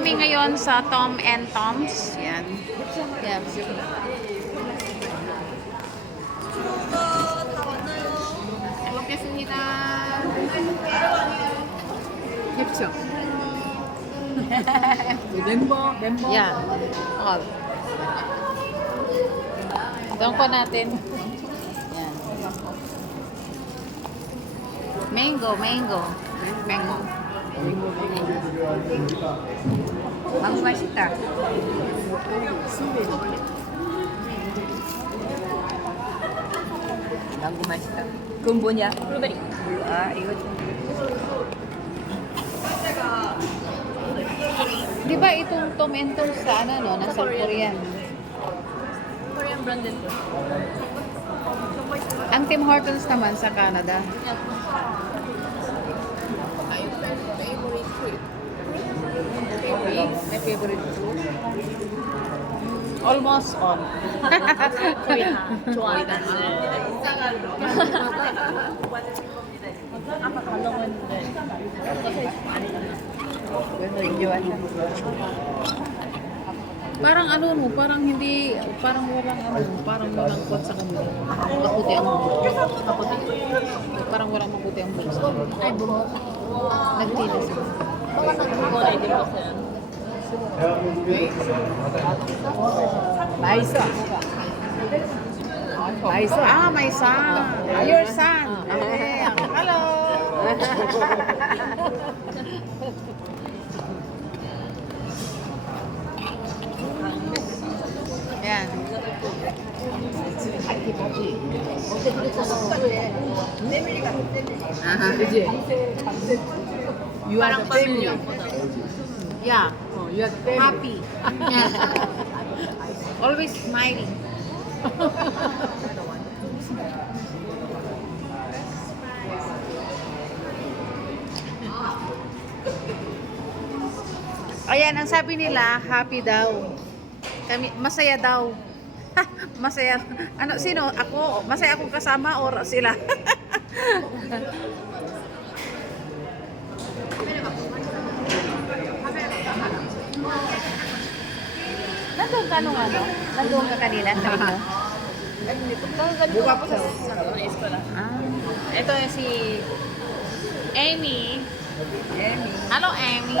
kami ngayon sa Tom and Tom's. Yan. Yan. 잘 먹겠습니다. 캡처. 멤버. Yan. All. Doon ko natin. Yan. Mango. 맹고. 망고 맛있다. 망고 맛있다. 그건 뭐냐? 블루베리. 아, 이거 좀. Di ba itong Tom and Tom's sa ano, no? Nasa Korean. Korean branded po. Ang Tim Hortons naman sa Canada. My favorite fruit. My favorite food. Almost all. 거의 다 좋아하는 아까 가려고 했는데 그래서 인기와서. Parang ano no, parang hindi, parang walang ano, parang walang kwat sa kanila. Maputi ang buhok. Parang walang maputi ang buhok. Ay, buhok. Nagtila sila. Baka nagkukulay din po sila. 맛있어. 맛있어. Ah, my son. Your son. Okay. Hello. Yan. 그지? parang pamilya po daw. Yeah. You are the Happy. Always smiling. Ayan, ang sabi nila, happy daw. Kami, masaya daw. Masaya. Ano, sino? Ako? Masaya akong kasama or sila? Nandun ka nung ano? Nandun ka kanina sa ito? 뭐가 붙어? Ah. Ito si Amy. 에미. Hello, Amy.